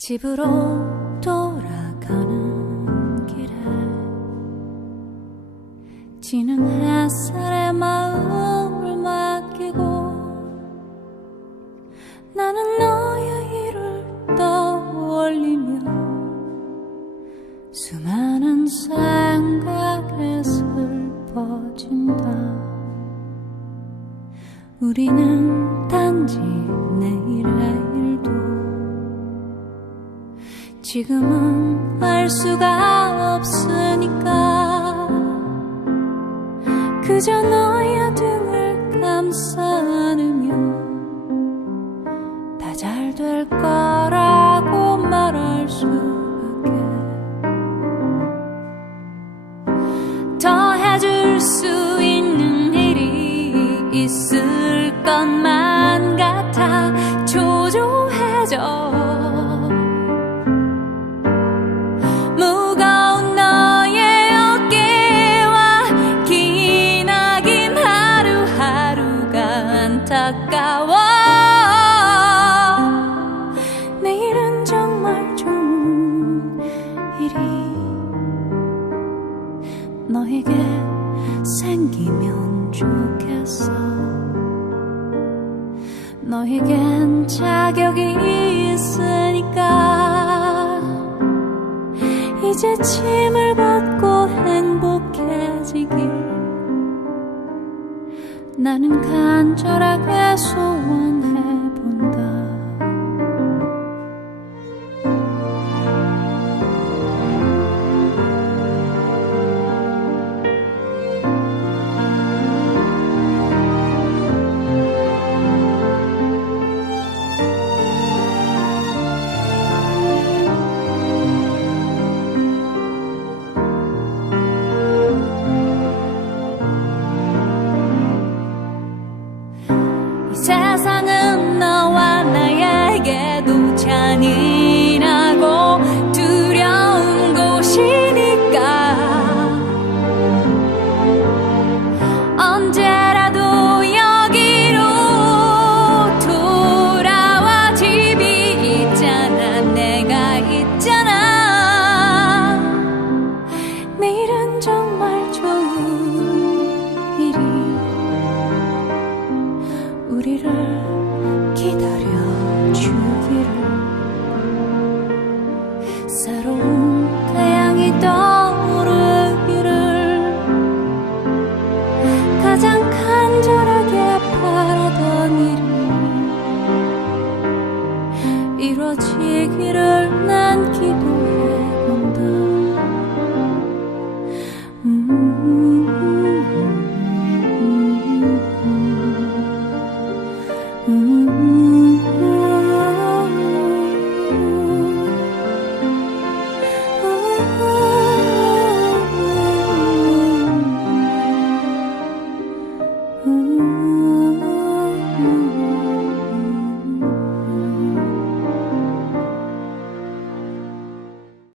집으로 돌아가는 길에 지는 햇살에 마음을 맡기고 나는 너의 일을 떠올리며 수많은 생각에 슬퍼진다. 우리는 단지 내일의 일도 지금은 알 수가 없으니까. 그저 너의 등을 감싸 너에게 생기면 좋겠어. 너에겐 자격이 있으니까 이제 짐을 벗고 행복해지길. 나는 간절하게 소원해 우리를 기다려 주기를. 새로운 태양이 떠오르기를 가장 간절하게 바라던 일이 이루어지기를 난 기도해